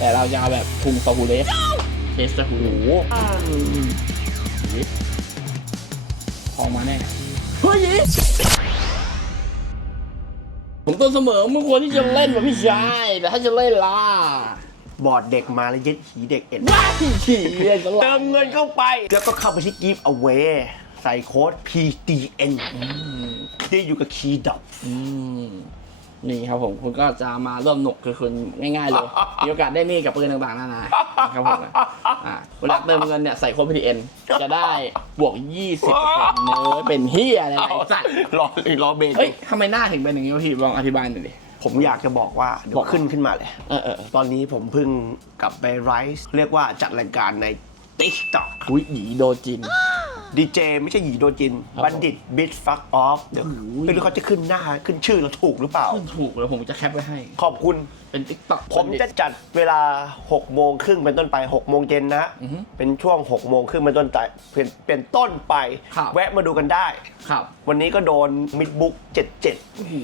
แต่เราจะเอาแบบพุงซาฮูเลสเทสซาฮูเลสทองมาแน่เฮ้ยผมตัวเสมอมึงควรที่จะเล่นแบบพี่ชายแต่ถ้าจะเล่นล่ะบอร์ดเด็กมาแล้วยึดหีเด็กเอ็นว้ายขี่เรียนกันเติมเงินเข้าไป แล้วก็เข้าไปที่ Give Away ใส่โค้ด PDN ที่อยู่กับคีย์ดับอืม นี่ครับผมคุณก็จะมาร่วมหนุกคือคุณง่ายๆเลยมีโอกาสได้มีดกับปืนต่างๆนานาครับผมอ่าเวลาเติมเงินเนี่ยใส่โค้ด PTN จะได้บวก 20%เนื้อเป็นเฮียอะไรไอ้สัตว์รอรอเบนเฮ้ยทำไมหน้าถึงเป็นอย่างนี้วะพี่ลองอธิบายหน่อยดิผมอยากจะบอกว่าเดี๋ยบวอกขึ้นขึ้นมาเลยเออเออเออตอนนี้ผมเพิ่งกลับไปไรส์เรียกว่าจัดรายการใน TikTok อุ้ยหยีโดจิน ดีเจไม่ใช่หยีโดจิน ครับบัณฑิตบิทฟักออฟเดี๋ยวโอ้โหไม่รู้เขาจะขึ้นหน้าขึ้นชื่อเราถูกหรือเปล่า ถูกเลยผมจะแคปไว้ให้ ขอบคุณ เป็นติ๊กต็อก ผมจะจัดเวลา 6 โมงครึ่งเป็นต้นไป 6 โมงเย็นนะ อือฮึเป็นช่วง 6 โมงครึ่งเป็นต้นไปเป็นเป็นต้นไป ครับ แวะมาดูกันได้ ครับวันนี้ก็โดนมิดบุ๊ก77 โอ้โห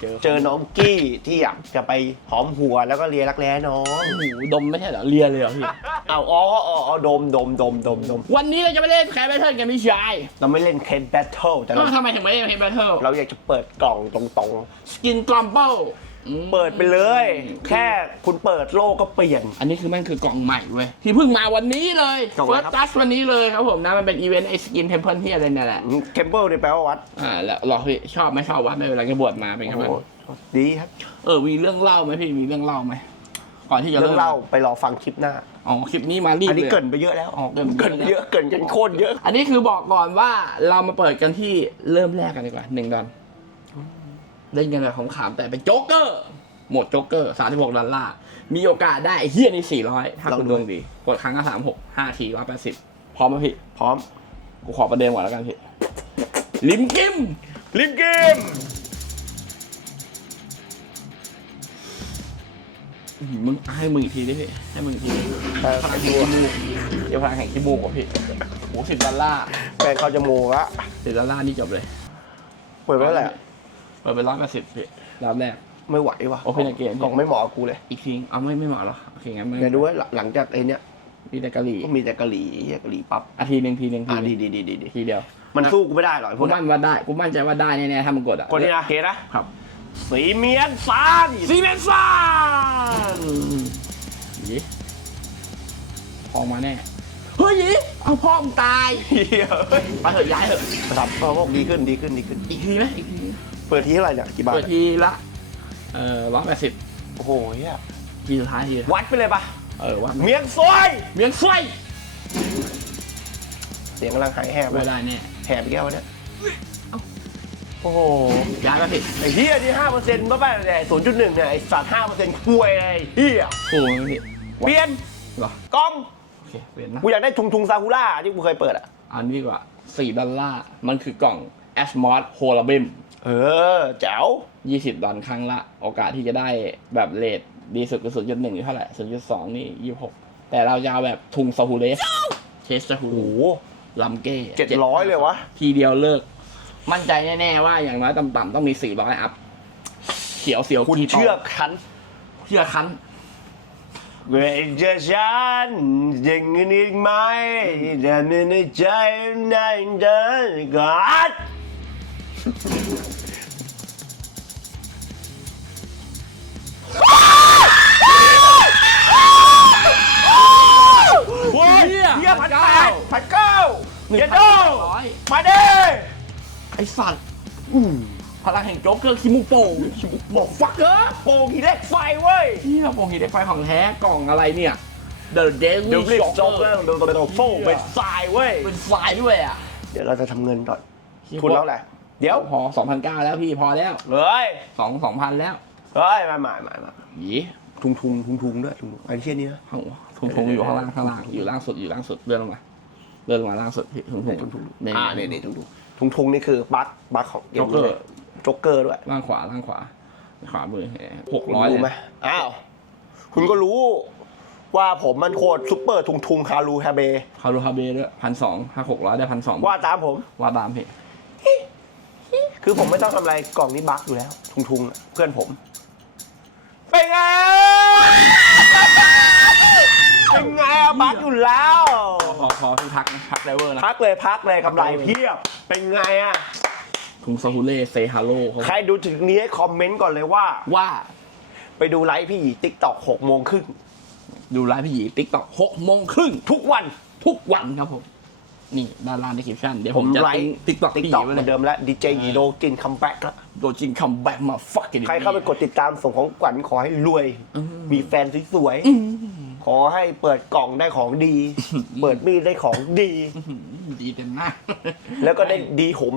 เจอเจอน้องกี้ที่อยากจะไปหอมหัวแล้วก็เลียรักแร้น้อง โอ้โหดมไม่ใช่เหรอเลียเลยเหรอพี่ เอาอ๋ออ๋ออ๋อดมดมดมดมดมวันนี้เราจะไม่เล่นแคปแบทเทิลกันพี่ชายเราไม่เล่นเคนแบทเทิลแต่ก็เราทำไมถึงไม่เล่นแคปแบทเทิลเราอยากจะเปิดกล่องตรงสกินกลัมเบิลๆเปิดไปเลย แค่คุณเปิดโลกก็เปลี่ยน อันนี้คือแม่งคือกล่องใหม่เว้ย ที่เพิ่งมาวันนี้เลยกล่องอะไรเฟิร์สครับตัสวันนี้เลยครับผมนะ มันเป็นอีเวนต์ไอสกินเทมเพลที่อะไรเนี่ยแหละเทมเพิลเนี่ยแปลว่าวัด อ่า แล้วรอพี่ชอบไหมชอบวะไม่เป็นไรก็บวชมาเป็นไงโอ้บ้างโหดีครับ เออมีเรื่องเล่าไหมพี่มีเรื่องเล่าไหม ก่อนที่จะเรื่องเล่าไปรอฟังคลิปหน้า อ๋อคลิปนี้มารีบอันนี้เลย เกรินไปเยอะแล้วอ๋อเกริ่นเกรินไปเยอะเกรินกันโคตรเยอะ อันนี้คือบอกก่อนว่าเรามาเปิดกันที่เริ่มแรกกันดีกว่าหนึ่งดอลเล่นกันแบบของขามแต่เป็นโจ๊กเกอร์โหมดโจ๊กเกอร์สามสิบหกดอลลาร์มีโอกาสได้ไอ้เฮียนี่สี่ร้อยถ้าคุณดวงดี กดครั้งละสามหกห้าทีร้อยแปดสิบพร้อมไหมพี่ พร้อม กูขอประเด็นก่อนแล้วกันพี่ ลิมกิมลิมเกม มึงให้มึงอีกทีดิพี่ให้มึงอีกทีพลังแห่งขี้มูกเดี๋ยวพลังแห่งขี้มูกว่ะพี่โหสิบดอลลาร์แฟนเขาจะโมกละสิบดอลลาร์นี่จบเลยเปิดไปแล้วแหละเปิดไปร้อยแปดสิบพี่รอบแรก ไม่ไหวว่ะ Open again กล่องไม่เหมาะกับกูเลยอีกทีเอาไม่ไม่เหมาะหรอโอเคงั้นไม่เดี๋ยวดูว่าหลังจากไอ้เนี้ยมีแต่กะหรี่ก็มีแต่กะหรี่เหี้ยกะหรี่ปั๊บอาทีหนึ่งทีหนึ่งทีอะหดีนึ่งดีดีดีดีทีเดียว มันสู้กูไม่ได้หรอกไอ้พกูวกนั้มั่นนว่าได้กูมั่นใจว่าได้แน่ๆถ้ามึงกดอะคนนี้นะเคนะครับ สีเมียนซานซีเมนซ่านยี่พองมาแน่ เฮ้ยยี่เอาพ่อมงตายเฮียเฮ้ยไปเถอะย้ายเถอะระดับเขาบอกดีขึ้นดีขึ้นดีขึ้น อีกทีไหมอีกทีไหมเปิดที่เท่าไหร่เนี่ยกี่บาทเปิดทีละเอ่อร้อยแปดสิบโอ้โหเฮียทีสุดท้ายทีวัดไปเลยปะเออว่าเมียนซอยเมียงไส้เสียงกำลังหายแหบเลไม่ยได้แน่ แหบไปแก้วเนี่ย โอ้โหย้ายก็ผิดไอ้เฮียที่ห้าเปอร์เซ็นต์บ้าๆเนี่ยศูนย์จุดหนึ่งเนี่ยไอ้สัตว์ห้าเปอร์เซ็นต์คุยอะไรเฮียโอ้ยไม่ผิดเปลี่ยนเหรอกล้องโอเคเปลี่ยนนะกูอยากได้ทุงทุงซากุระที่กูเคยเปิดอะอันนี้ดีกว่า4ดอลลาร์มันคือกล่อง a s m o d h o l a b i m เออแจ๋ว20ดอลครั้งละ โอกาสที่จะได้แบบเลทดีสุดคือ0.1อยู่เท่าไหร่0.2 นี่ 26 แต่เราจะเอาแบบทุงซาฮูเลสเชสซาฮูโอ้โหลัมเก้เจ็ดร้อยเลยวะ ทีเดียวเลิก มั่นใจแน่ๆว่าอย่างน้อยต่ำๆต้องมี400อัพเขียวเสียวคุณกีตเชื่อคันเชื่อคันเวจะฉันยังเงินอีกไหมแต่ในใจในเดินกัดโอ้ยเหี้ยเฮียพันแปด1,900พันเก้าหนึ่งเยพันโดแปดร้อยมาดิไอ สัตว์พลังแห่งโจ๊กเกอร์คิมูโป่งคิมูโป่งฟักเกอร์โป่งหินเหล็กไฟเว้ยนี่เราโป่งหินเหล็กไฟของแท้กล่องอะไรเนี่ย The เดี๋ยว Daily รีบจบ Shocker เรื่องเดี๋ยวเราโฟงเป็นทรายเว้ย เป็นไฟล์ด้วยอะ เดี๋ยวเราจะทำเงินก่อนทุนแล้วแหละเดี๋ยวพอ2,009แล้วพี่พอแล้วเฮ้ย2 2,000แล้วเฮ้ยมาใหม่ใหม่มาหยีทุงทุงทุงทุงด้วยทุงทุงไอ้เชี่ยนี้นะ ข้างทุงทงอยู่ข้างล่างข้างล่างอยู่ล่างสุดอยู่ล่างสุดเลื่อนลงมาเลื่อนลงมาล่างสุดพี่ทุงทงทุงทุงนี่อ่าเนี่ยเนี่ยทุงทุง ทุงทุงนี่คือบัคบัคของเกมโจ๊กเกอนี้ร์โจ๊กเกอร์ด้วยล่างขวาล่างขวา ขวามือหกคุณร้อยเลรู้ยไหมอ้าว คุณก็รู้ว่าผมมันโคตรซุปเปอร์ทุงทุงคารูฮาเบ คารูฮาเบด้วยพันสองถ้าหกร้อยได้พันสองว่าตามผม ว่าตามพี่คือผมไม่ต้องทำอะไรกล่องนี้บัคอยู่แล้ว ทุงทุงอะเพื่อนผม เป็นไง แล้ว ขอขอทุกทักนะทักไดเวอร์นะพักเลยพักเลยกำไรเพียบ เป็นไงอะคุงซาฮูเล่เซฮาโลเขาใครดูถึงนี้ให้คอมเมนต์ก่อนเลยว่า ว่าไปดูไลฟ์พี่หยีติ๊กตอกหกโมงครึ่งดูไลฟ์พี่หยีติ๊กต็อกหกโมงครึ่งทุกวัน ทุกวันครับผม นี่ด้านล่างในคลิปชั่นเดี๋ยวผมจะไลติ้งฟ์ติ๊กต็อกติ๊กพี่หตยีอกไว้เหเลมือยนเดิมแล้วดีเจหยีโดกินคัมแบ็กแล้วโดจินคัมแบ็กมาฟักกัน ใครเข้าไปกดติดตามส่งของขวัญขอให้รวย มีแฟนสวยๆ ขอให้เปิดกล่องได้ของดี เปิดมีดได้ของดี ดีเต็มหน้าแล้วก็ได้ดีหม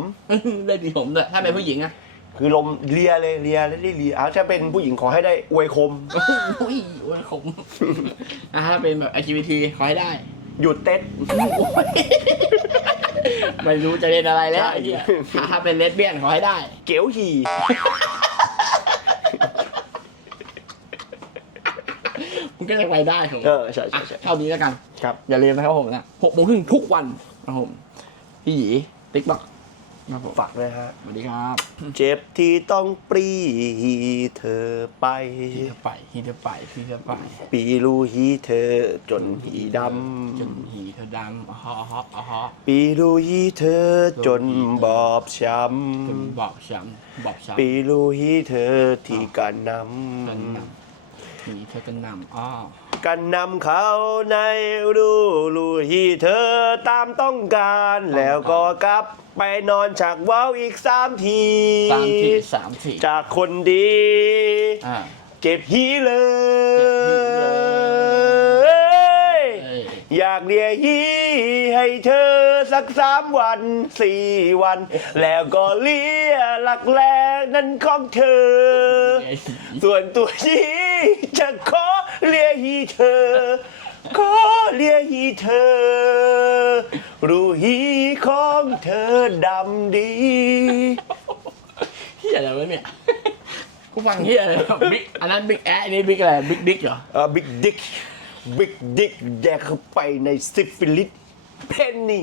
ได้ดีผมด้วยถ้าเป็นผู้หญิงอะคือลมเลียเลยเลียแล้วได้เลียเอาถ้าเป็นผู้หญิงขอให้ได้อวยคมโอ้ยโอ้ยขมอะถ้าเป็นแบบ activity ขอให้ได้หยุดเต้นไม่รู้จะเล่นอะไรแล้วใช่ ไอ้เหี้ยถ้าเป็นเลสเบี้ยนขอให้ได้ เก๋วหี มันก็จะไปได้ของเออใช่ใช่อะใช่เท่านี้แล้วกัน ครับ อย่าลืมนะครับผมนะหกโมงครึ่งทุกวันนะครับผมพี่หยีติ๊กต็อกครับผมฝากเลยฮะสวัสดีครับ เจ็บที่ต้องปรีเธอไปพี่จะไปพี่จะไปพี่จะไปปีรูฮีเธอจนหีดจนหีเธอดำอ๋อฮะอ๋อฮะอ๋อฮะำปีรูฮีเธอจนบอบช้จนบอกช้ำบอกช้ำำปีรูฮีเธอที่กันนจนนำ หีเธอกันนำอ๋อำกันนำเขาในรูรูฮีเธอตามต้องการ แล้วก็กลับไปนอนฉากว้าวอีกสามทีสามทีสามทีจากคนดี อ่า เจ็บฮีเลเจ็บฮีเลยยเอ้ย อยากเรียฮีให้เธอสักสามวันสี่วัน แล้วก็เลียหลักแรกนั้นของเธอ ส่วนตัวฮี จะขอเลียฮีเธอ ขอเลียฮีเธอ รู้ฮีของเธอดำดี เฮียอะไรวะเนี่ยกูฟังเฮียอะไรบิ๊กอันนั้นบิ๊กแออันนี้บิ๊กอะไรบิ๊กดิ๊กเหรอเออบิ๊กดิ๊กบิ๊กดิ๊กแดกเข้าไปในซิฟิลิสเพนนี